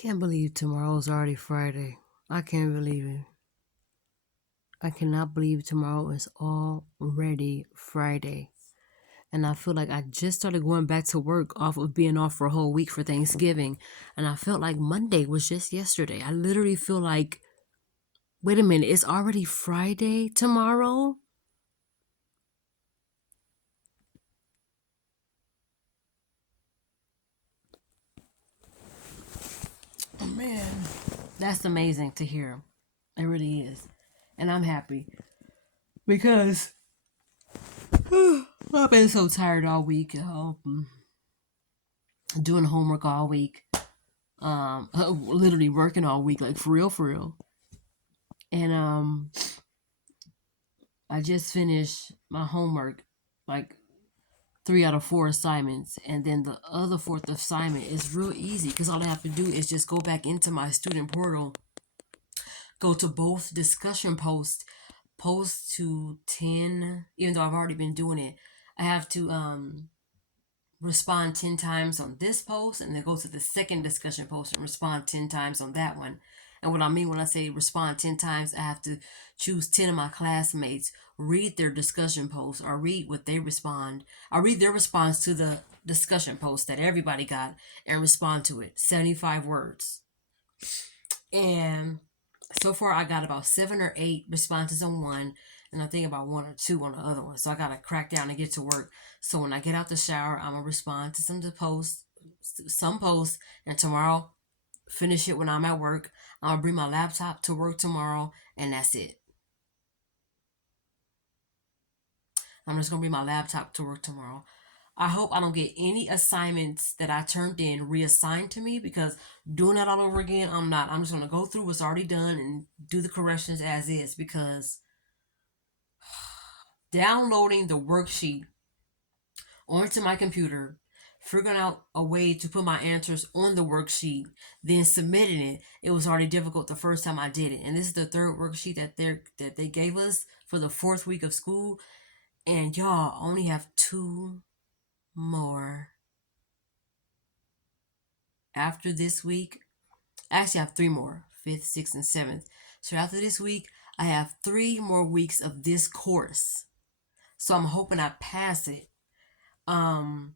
Can't believe tomorrow's already Friday. I can't believe it. I cannot believe tomorrow is already Friday. And I feel like I just started going back to work off of being off for a whole week for Thanksgiving. And I felt like Monday was just yesterday. I literally feel like, wait a minute, it's already Friday tomorrow? Oh, man. That's amazing to hear. It really is. And I'm happy because I've been so tired all week. Doing homework all week. Literally working all week, like for real, for real. And I just finished my homework, like 3 out of 4 assignments, and then the other fourth assignment is real easy because all I have to do is just go back into my student portal, go to both discussion posts, post to 10. Even though I've already been doing it, I have to respond 10 times on this post and then go to the second discussion post and respond 10 times on that one. And what I mean when I say respond 10 times, I have to choose 10 of my classmates, read their discussion post or read what they respond. I read their response to the discussion post that everybody got and respond to it. 75 words. And so far I got about 7 or 8 responses on one, and I think about 1 or 2 on the other one. So I gotta crack down and get to work. So when I get out the shower, I'm gonna respond to some posts, and tomorrow finish it when I'm at work. I'm gonna bring my laptop to work tomorrow, and that's it. I'm just gonna bring my laptop to work tomorrow. I hope I don't get any assignments that I turned in reassigned to me because doing that all over again, I'm not. I'm just gonna go through what's already done and do the corrections as is because downloading the worksheet onto my computer, figuring out a way to put my answers on the worksheet, then submitting it. It was already difficult the first time I did it. And this is the third worksheet that they gave us for the 4th week of school. And y'all only have 2 more after this week. Actually, I have 3 more: fifth, sixth, and seventh. So after this week, I have 3 more weeks of this course. So I'm hoping I pass it. Um,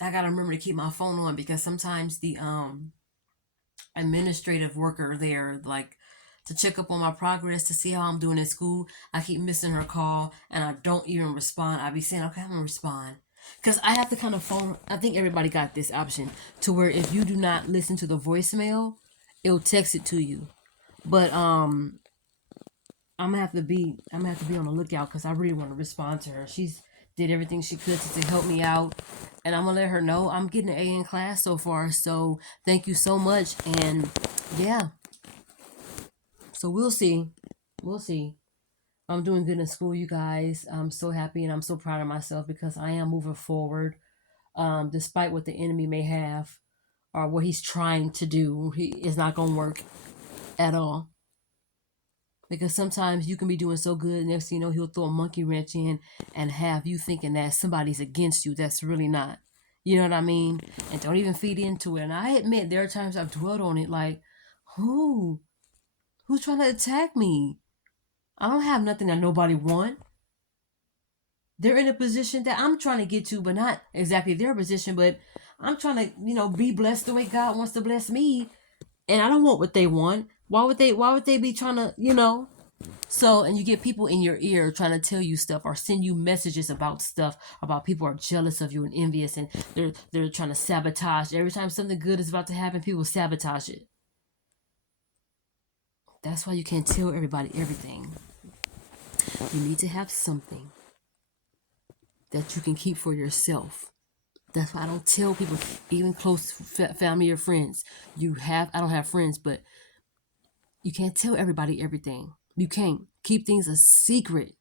I gotta remember to keep my phone on because sometimes the administrative worker there, like to check up on my progress to see how I'm doing in school, I keep missing her call and I don't even respond. I be saying, okay, I'm gonna respond. Because I have to kind of phone, I think everybody got this option to where if you do not listen to the voicemail, it'll text it to you. But I'm gonna have to be on the lookout because I really want to respond to her. She's did everything she could to help me out, and I'm gonna let her know I'm getting an A in class so far. So thank you so much, and yeah. So we'll see. We'll see. I'm doing good in school, you guys. I'm so happy and I'm so proud of myself because I am moving forward, despite what the enemy may have or what he's trying to do. He is not gonna work at all. Because sometimes you can be doing so good, next thing you know, he'll throw a monkey wrench in and have you thinking that somebody's against you. That's really not. You know what I mean? And don't even feed into it. And I admit there are times I've dwelled on it like, who? Who's trying to attack me? I don't have nothing that nobody want. They're in a position that I'm trying to get to, but not exactly their position, but I'm trying to, be blessed the way God wants to bless me. And I don't want what they want. Why would they be trying to. So, and you get people in your ear trying to tell you stuff or send you messages about stuff about people are jealous of you and envious, and they're trying to sabotage. Every time something good is about to happen, people sabotage it. That's why you can't tell everybody everything. You need to have something that you can keep for yourself. That's why I don't tell people, even close family or friends. I don't have friends, but you can't tell everybody everything. You can't keep things a secret.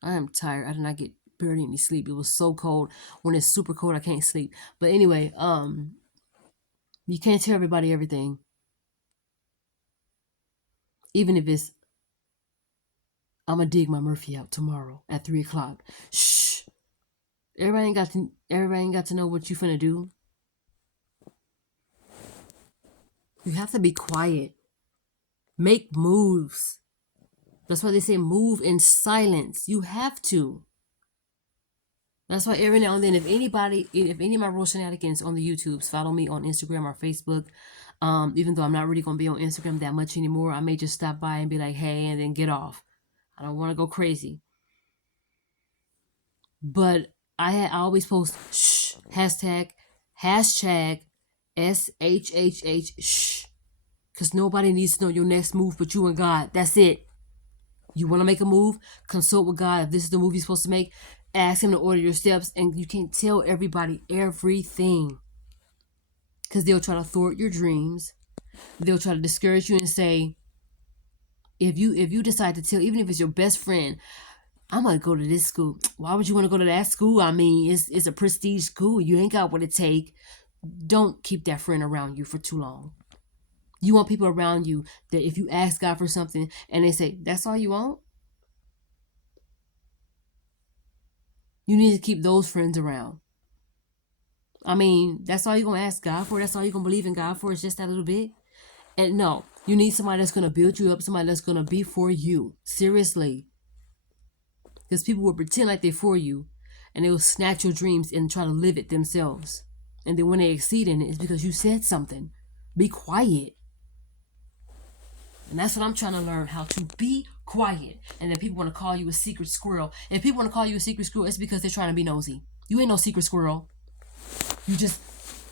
I am tired. I did not get barely any sleep. It was so cold. When it's super cold, I can't sleep. But anyway, you can't tell everybody everything. Even if it's, I'm gonna dig my Murphy out tomorrow at 3 o'clock. Shh. Everybody ain't got to know what you finna do. You have to be quiet. Make moves. That's why they say move in silence. You have to. That's why every now and then, if any of my real shenanigans on the YouTubes, follow me on Instagram or Facebook. Even though I'm not really gonna be on Instagram that much anymore, I may just stop by and be like, hey, and then get off. I don't want to go crazy. But I always post shh, hashtag SHHH shh. Because nobody needs to know your next move but you and God. That's it. You want to make a move? Consult with God. If this is the move you're supposed to make, ask Him to order your steps. And you can't tell everybody everything. Because they'll try to thwart your dreams. They'll try to discourage you and say, if you decide to tell, even if it's your best friend, I'm gonna go to this school. Why would you want to go to that school? I mean, it's a prestige school. You ain't got what it take. Don't keep that friend around you for too long. You want people around you that if you ask God for something and they say, that's all you want? You need to keep those friends around. I mean, that's all you're going to ask God for? That's all you're going to believe in God for? Is just that little bit? And no, you need somebody that's going to build you up, somebody that's going to be for you. Seriously. Because people will pretend like they're for you and they will snatch your dreams and try to live it themselves. And then when they exceed in it, it's because you said something. Be quiet. And that's what I'm trying to learn, how to be quiet. And then people want to call you a secret squirrel. If people want to call you a secret squirrel, it's because they're trying to be nosy. You ain't no secret squirrel. You just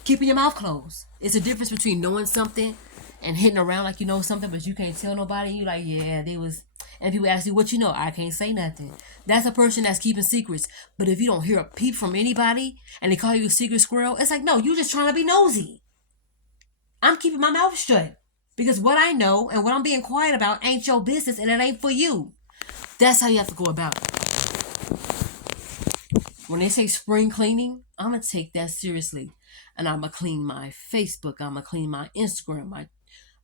keeping your mouth closed. It's a difference between knowing something and hitting around like you know something, but you can't tell nobody. You like, yeah, they was. And people ask you what you know. I can't say nothing. That's a person that's keeping secrets. But if you don't hear a peep from anybody and they call you a secret squirrel, it's like, no, you just trying to be nosy. I'm keeping my mouth shut. Because what I know and what I'm being quiet about ain't your business and it ain't for you. That's how you have to go about it. When they say spring cleaning, I'm going to take that seriously. And I'm going to clean my Facebook. I'm going to clean my Instagram,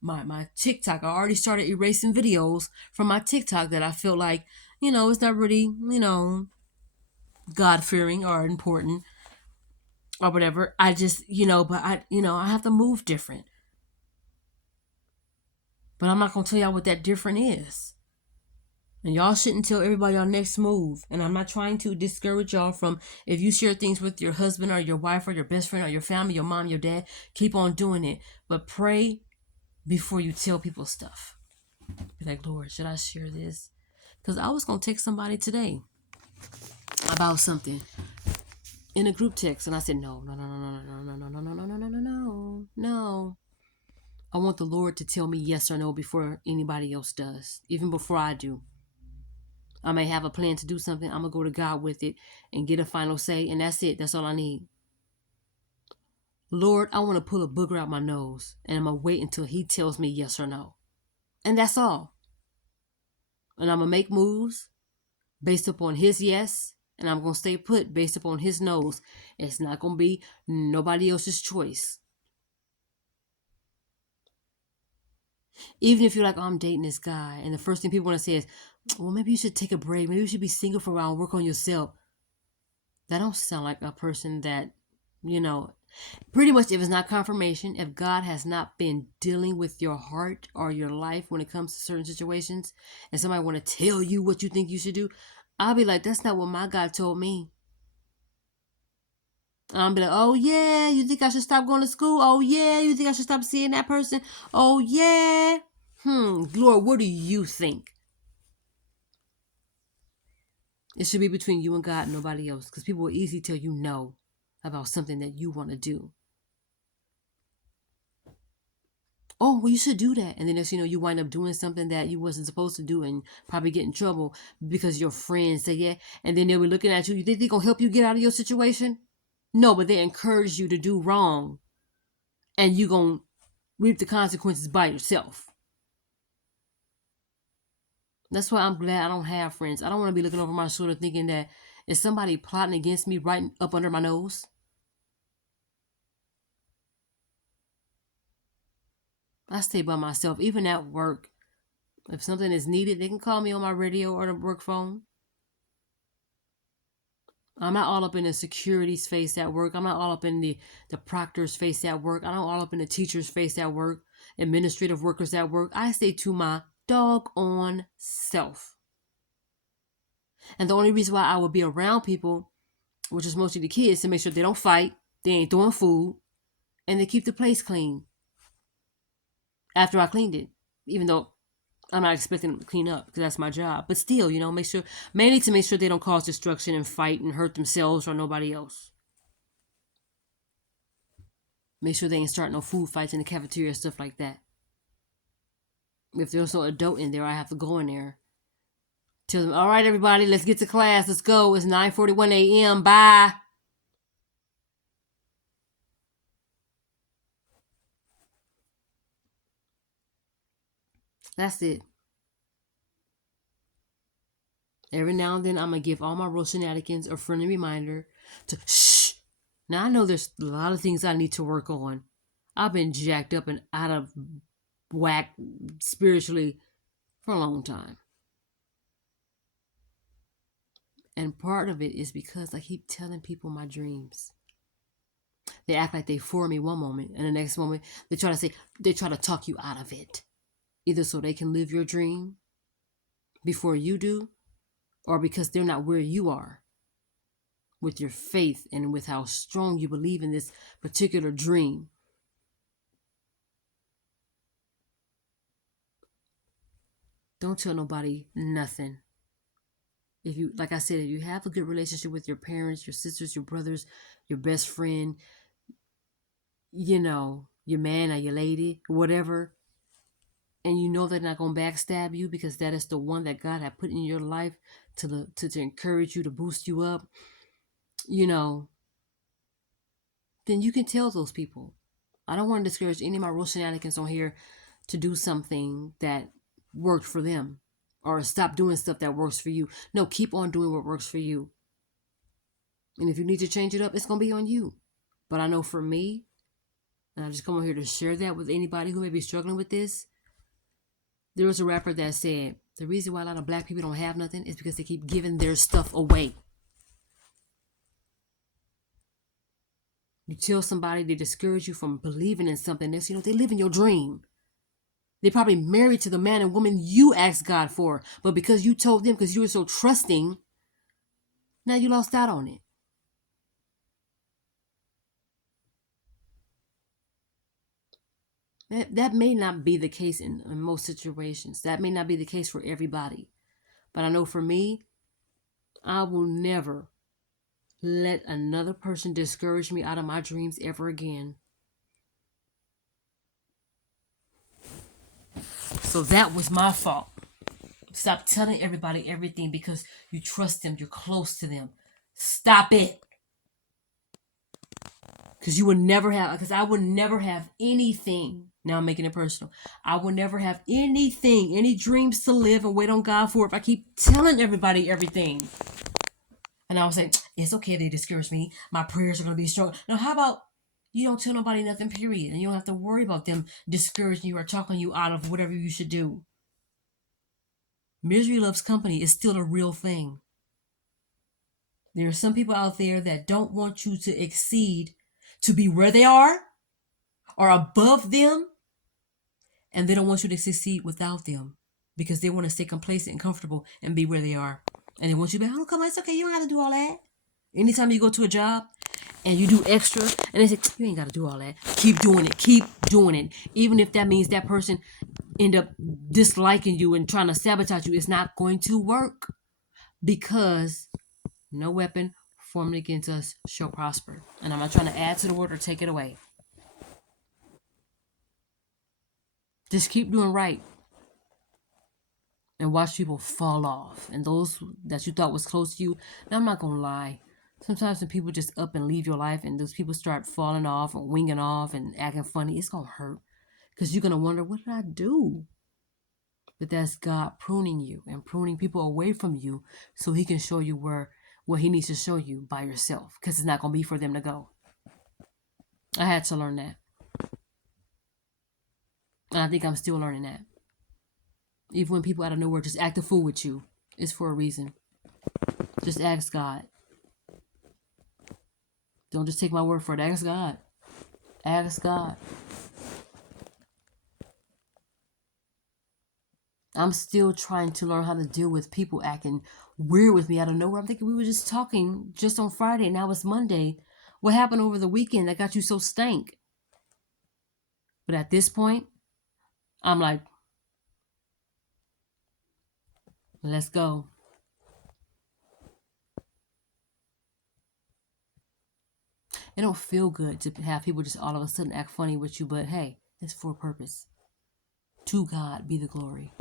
my TikTok. I already started erasing videos from my TikTok that I feel like, it's not really, God-fearing or important or whatever. I just, but I have to move different. But I'm not going to tell y'all what that different is. And y'all shouldn't tell everybody your next move. And I'm not trying to discourage y'all from, if you share things with your husband or your wife or your best friend or your family, your mom, your dad, keep on doing it. But pray before you tell people stuff. Be like, Lord, should I share this? Because I was going to text somebody today about something in a group text. And I said, no. I want the Lord to tell me yes or no before anybody else does, even before I do. I may have a plan to do something. I'm going to go to God with it and get a final say. And that's it. That's all I need. Lord, I want to pull a booger out my nose. And I'm going to wait until He tells me yes or no. And that's all. And I'm going to make moves based upon His yes. And I'm going to stay put based upon His no's. It's not going to be nobody else's choice. Even if you're like, oh, I'm dating this guy. And the first thing people want to say is, well, maybe you should take a break. Maybe you should be single for a while and work on yourself. That don't sound like a person that, pretty much if it's not confirmation, if God has not been dealing with your heart or your life when it comes to certain situations, and somebody want to tell you what you think you should do, I'll be like, that's not what my God told me. I'll be like, oh yeah, you think I should stop going to school? Oh yeah, you think I should stop seeing that person? Oh yeah. Lord, what do you think? It should be between you and God and nobody else, because people will easily tell you no about something that you want to do. Oh, well, you should do that. And then as you wind up doing something that you wasn't supposed to do and probably get in trouble because your friends say yeah. And then they'll be looking at you. You think they're going to help you get out of your situation? No, but they encourage you to do wrong. And you're going to reap the consequences by yourself. That's why I'm glad I don't have friends. I don't want to be looking over my shoulder thinking that is somebody plotting against me right up under my nose. I stay by myself, even at work. If something is needed, they can call me on my radio or the work phone. I'm not all up in the security's face at work. I'm not all up in the proctor's face at work. I'm not all up in the teacher's face at work, administrative workers at work. I stay to my doggone self. And the only reason why I would be around people, which is mostly the kids, to make sure they don't fight, they ain't throwing food, and they keep the place clean after I cleaned it. Even though I'm not expecting them to clean up because that's my job. But still, make sure, mainly to make sure they don't cause destruction and fight and hurt themselves or nobody else. Make sure they ain't starting no food fights in the cafeteria, stuff like that. If there's no adult in there, I have to go in there. Tell them, all right, everybody, let's get to class. Let's go. It's 9:41 a.m. Bye. That's it. Every now and then, I'm going to give all my road shenanigans a friendly reminder to shh. Now, I know there's a lot of things I need to work on. I've been jacked up and out of whack spiritually for a long time. And part of it is because I keep telling people my dreams. They act like they for me one moment, and the next moment they try to talk you out of it. Either so they can live your dream before you do, or because they're not where you are with your faith and with how strong you believe in this particular dream. Don't tell nobody nothing. If you, like I said, if you have a good relationship with your parents, your sisters, your brothers, your best friend, your man or your lady, whatever, and you know they're not going to backstab you because that is the one that God had put in your life to encourage you, to boost you up, then you can tell those people. I don't want to discourage any of my real shenanigans on here to do something that worked for them or stop doing stuff that works for you. No, keep on doing what works for you. And if you need to change it up, it's going to be on you. But I know for me, and I just come on here to share that with anybody who may be struggling with this. There was a rapper that said, the reason why a lot of black people don't have nothing is because they keep giving their stuff away. You tell somebody, they discourage you from believing in something else, they live in your dream. They're probably married to the man and woman you asked God for, but because you told them, because you were so trusting, now you lost out on it. That may not be the case in most situations. That may not be the case for everybody. But I know for me, I will never let another person discourage me out of my dreams ever again. So that was my fault. Stop telling everybody everything because you trust them, you're close to them. Stop it. Because I would never have anything. Now I'm making it personal. I will never have anything, any dreams to live and wait on God for if I keep telling everybody everything. And I was like, it's okay if they discourage me. My prayers are going to be strong. Now, how about you don't tell nobody nothing, period. And you don't have to worry about them discouraging you or talking you out of whatever you should do. Misery loves company is still a real thing. There are some people out there that don't want you to exceed, to be where they are or above them. And they don't want you to succeed without them because they want to stay complacent and comfortable and be where they are. And they want you to be, oh, come on, it's okay. You don't have to do all that. Anytime you go to a job and you do extra and they say, you ain't got to do all that. Keep doing it. Keep doing it. Even if that means that person end up disliking you and trying to sabotage you, it's not going to work because no weapon formed against us shall prosper. And I'm not trying to add to the word or take it away. Just keep doing right. And watch people fall off. And those that you thought was close to you, now I'm not going to lie. Sometimes when people just up and leave your life and those people start falling off or winging off and acting funny, it's going to hurt. Because you're going to wonder, what did I do? But that's God pruning you and pruning people away from you so he can show you what he needs to show you by yourself. Because it's not going to be for them to go. I had to learn that. And I think I'm still learning that. Even when people out of nowhere just act a fool with you, it's for a reason. Just ask God. Don't just take my word for it. Ask God. Ask God. I'm still trying to learn how to deal with people acting weird with me out of nowhere. I'm thinking we were just talking just on Friday. Now it's Monday. What happened over the weekend that got you so stank? But at this point, I'm like, let's go. It don't feel good to have people just all of a sudden act funny with you, but hey, it's for a purpose. To God be the glory.